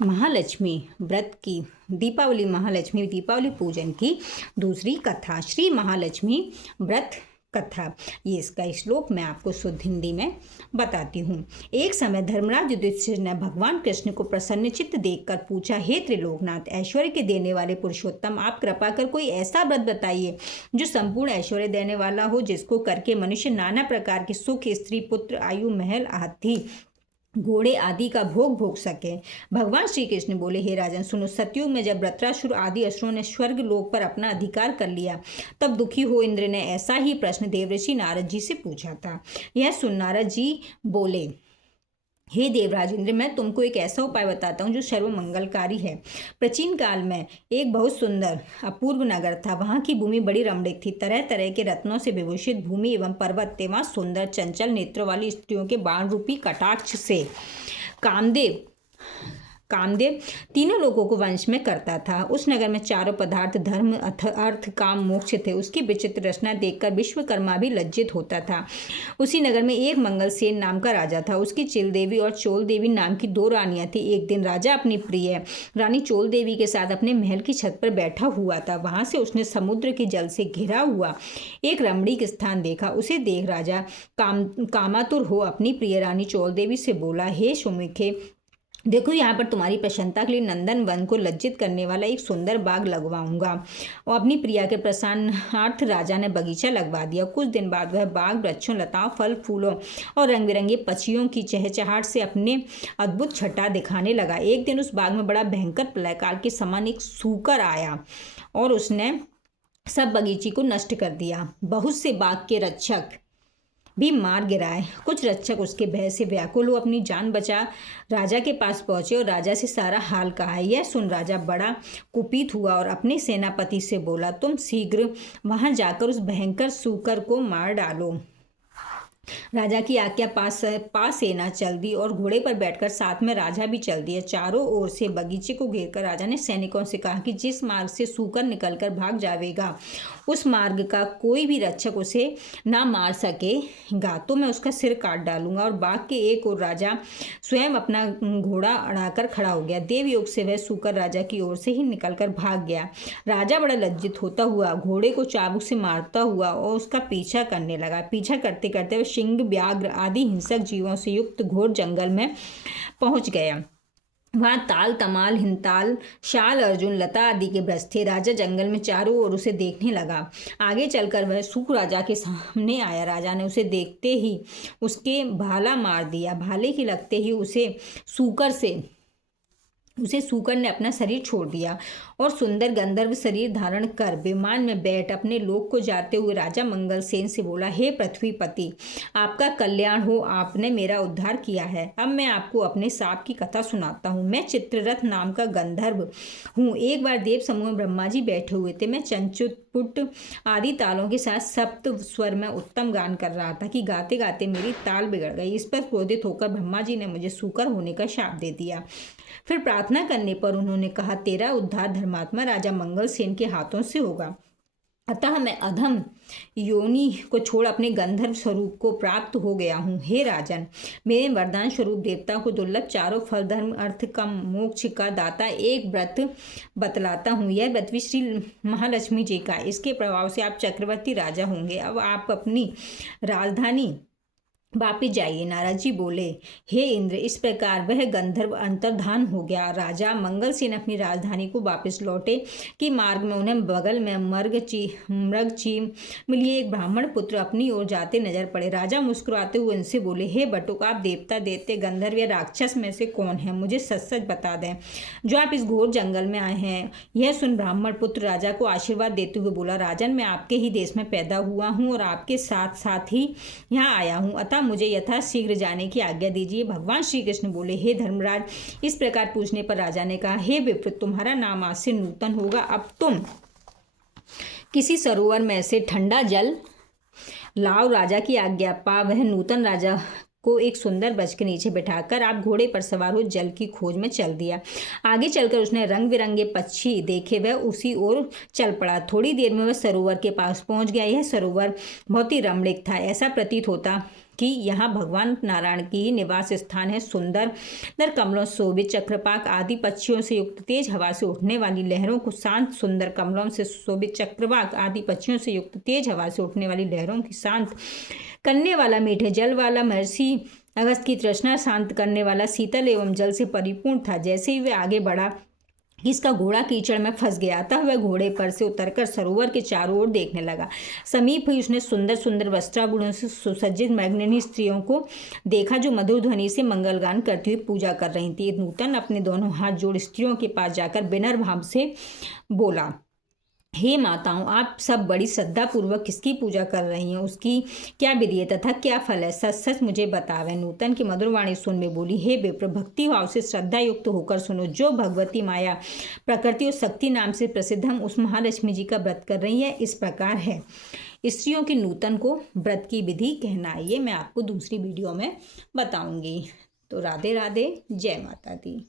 महालक्ष्मी व्रत की महालक्ष्मी दीपावली पूजन की दूसरी कथा, श्री महालक्ष्मी व्रत कथा। ये इसका श्लोक मैं आपको शुद्ध हिंदी में बताती हूँ। एक समय धर्मराज युधिष्ठिर ने भगवान कृष्ण को प्रसन्नचित्त देखकर पूछा, हे त्रिलोकनाथ, ऐश्वर्य के देने वाले पुरुषोत्तम, आप कृपा कर कोई ऐसा व्रत बताइए जो संपूर्ण ऐश्वर्य देने वाला हो, जिसको करके मनुष्य नाना प्रकार के सुख, स्त्री, पुत्र, आयु, महल, हाथी, घोड़े आदि का भोग भोग सके। भगवान श्री कृष्ण बोले, हे राजन सुनो, सतयुग में जब वृत्रासुर आदि असुरों ने स्वर्ग लोक पर अपना अधिकार कर लिया, तब दुखी हो इंद्र ने ऐसा ही प्रश्न देवऋषि नारद जी से पूछा था। यह सुन नारद जी बोले, हे देवराज इंद्र, मैं तुमको एक ऐसा उपाय बताता हूँ जो सर्वमंगलकारी है। प्राचीन काल में एक बहुत सुंदर अपूर्व नगर था। वहाँ की भूमि बड़ी रमणीक थी। तरह तरह के रत्नों से विभूषित भूमि एवं पर्वत थे। वहाँ सुंदर चंचल नेत्रों वाली स्त्रियों के बाण रूपी कटाक्ष से कामदेव तीनों लोगों को वंश में करता था। उस नगर में चारों पदार्थ धर्म, अर्थ, काम, मोक्ष थे। उसकी विचित्र रचना देखकर विश्वकर्मा भी लज्जित होता था। उसी नगर में एक मंगलसेन नाम का राजा था। उसकी चिल देवी और चोल देवी नाम की दो रानियां थी। एक दिन राजा अपनी प्रिय रानी चोल देवी के साथ अपने महल की छत पर बैठा हुआ था। वहां से उसने समुद्र के जल से घिरा हुआ एक रमणीक स्थान देखा। उसे देख राजा कामातुर हो अपनी प्रिय रानी चोल देवी से बोला, हे सुमुखे, देखो, यहाँ पर तुम्हारी प्रसन्नता के लिए नंदन वन को लज्जित करने वाला एक सुंदर बाग लगवाऊंगा। और अपनी प्रिया के प्रसन्नार्थ राजा ने बगीचा लगवा दिया। कुछ दिन बाद वह बाग वृक्षों, लताओं, फल फूलों और रंग बिरंगे पक्षियों की चहचहाट से अपने अद्भुत छटा दिखाने लगा। एक दिन उस बाग में बड़ा भयंकर प्रलय काल के समान एक सूकर आया और उसने सब बगीचे को नष्ट कर दिया। बहुत से बाग के रक्षक भी मार गिराए। कुछ रक्षक उसके भय से व्याकुल हो अपनी जान बचा राजा के पास पहुंचे और राजा से सारा हाल कहा। यह सुन राजा बड़ा कुपित हुआ और अपने सेनापति से बोला, तुम शीघ्र वहां जाकर उस भयंकर सूकर को मार डालो। राजा की आज्ञा पास सेना चल दी और घोड़े पर बैठकर साथ में राजा भी चल दिए। चारों ओर से बगीचे को घेरकर राजा ने सैनिकों से कहा कि जिस मार्ग से सूकर निकलकर भाग जाएगा, उस मार्ग का कोई भी रक्षक उसे ना मार सकेगा तो मैं उसका सिर काट डालूंगा। और बाग के एक ओर राजा स्वयं अपना घोड़ा अड़ाकर खड़ा हो गया। देव योग से वह सूकर राजा की ओर से ही निकलकर भाग गया। राजा बड़ा लज्जित होता हुआ घोड़े को चाबुक से मारता हुआ और उसका पीछा करने लगा। पीछा करते करते वह सिंह, व्याघ्र आदि हिंसक जीवों से युक्त घोर जंगल में पहुंच गया। वहाँ ताल, तमाल, हिंताल, शाल, अर्जुन, लता आदि के वृक्ष थे। राजा जंगल में चारों ओर उसे देखने लगा। आगे चलकर वह सूक राजा के सामने आया। राजा ने उसे देखते ही उसके भाला मार दिया। भाले की लगते ही उसे सूकर ने अपना शरीर छोड़ दिया और सुंदर गंधर्व शरीर धारण कर विमान में बैठ अपने लोक को जाते हुए राजा मंगलसेन से बोला, हे पृथ्वीपति, आपका कल्याण हो, आपने मेरा उद्धार किया है। अब मैं आपको अपने साप की कथा सुनाता हूँ। मैं चित्ररथ नाम का गंधर्व हूँ। एक बार देव समूह में ब्रह्मा जी बैठे हुए थे। मैं चंचुपुट आदि तालों के साथ सप्त स्वर में उत्तम गान कर रहा था कि गाते गाते मेरी ताल बिगड़ गई। इस पर क्रोधित होकर ब्रह्मा जी ने मुझे सूकर होने का शाप दे दिया। फिर प्रार्थना करने पर उन्होंने कहा, तेरा उद्धार धर्मात्मा राजा मंगलसेन के हाथों से होगा। अतः मैं अधम योनि को छोड़ अपने गंधर्व स्वरूप को प्राप्त हो गया हूँ। हे राजन, मेरे वरदान स्वरूप देवता को दुर्लभ चारों फल, धर्म, अर्थ का, मोक्ष का दाता एक व्रत बतलाता हूँ। यह व्रत श्री महालक्ष्मी जी का। इसके प्रभाव से आप चक्रवर्ती राजा होंगे। अब आप अपनी राजधानी वापिस जाइए। नारद जी बोले, हे इंद्र, इस प्रकार वह गंधर्व अंतर्धान हो गया। राजा मंगलसेन अपनी राजधानी को वापस लौटे कि मार्ग में उन्हें बगल में मृगची मिली एक ब्राह्मण पुत्र अपनी ओर जाते नजर पड़े। राजा मुस्कुराते हुए उनसे बोले, हे बटुक, आप देवता, दैत्य, गंधर्व या राक्षस में से कौन है? मुझे सच सच बता दें जो आप इस घोर जंगल में आए हैं। यह सुन ब्राह्मण पुत्र राजा को आशीर्वाद देते हुए बोला, राजन, मैं आपके ही देश में पैदा हुआ हूँ और आपके साथ साथ ही यहाँ आया हूँ, अतः मुझे यथा शीघ्र जाने की आज्ञा दीजिए। भगवान श्री कृष्ण बोले, हे धर्मराज, इस प्रकार पूछने पर राजा ने कहा, हे विप्र, तुम्हारा नाम आज से नूतन होगा। अब तुम किसी सरोवर में से ठंडा जल लाओ। राजा की आज्ञा पा वह नूतन राजा को एक सुंदर वृक्ष के नीचे बिठाकर आप घोड़े पर सवार हो जल की खोज में चल दिया। आगे चलकर उसने रंग बिरंगे पक्षी देखे, वह उसी ओर चल पड़ा। थोड़ी देर में वह सरोवर के पास पहुंच गया। यह सरोवर बहुत ही रमणीक था। ऐसा प्रतीत होता कि यहाँ भगवान नारायण की निवास स्थान है। सुंदर नर कमलों से शोभित चक्रपाक आदि पक्षियों से युक्त तेज हवा से उठने वाली लहरों को शांत, सुंदर कमलों से शोभित चक्रवाक आदि पक्षियों से युक्त तेज हवा से उठने वाली लहरों की शांत करने वाला, मीठे जल वाला महर्षि अगस्त की तृष्णा शांत करने वाला, शीतल एवं जल से परिपूर्ण था। जैसे ही वह आगे बढ़ा, इसका घोड़ा कीचड़ में फंस गया, अतः वह घोड़े पर से उतरकर सरोवर के चारों ओर देखने लगा। समीप ही उसने सुंदर सुंदर वस्त्राभूषणों से सुसज्जित मैग्नेनी स्त्रियों को देखा, जो मधुर ध्वनि से मंगलगान करती हुई पूजा कर रही थी। नूतन अपने दोनों हाथ जोड़ स्त्रियों के पास जाकर विनम्र भाव से बोला, हे माताओं, आप सब बड़ी श्रद्धापूर्वक किसकी पूजा कर रही हैं? उसकी क्या विधि है तथा क्या फल है? सच सच मुझे बतावें। नूतन की मधुर वाणी सुन में बोली, हे विप्र, भक्ति भाव से श्रद्धा युक्त होकर सुनो। जो भगवती माया प्रकृति और शक्ति नाम से प्रसिद्ध हम उस महालक्ष्मी जी का व्रत कर रही है, इस प्रकार है। स्त्रियों के नूतन को व्रत की विधि कहना है। ये मैं आपको दूसरी वीडियो में बताऊंगी। तो राधे राधे, जय माता दी।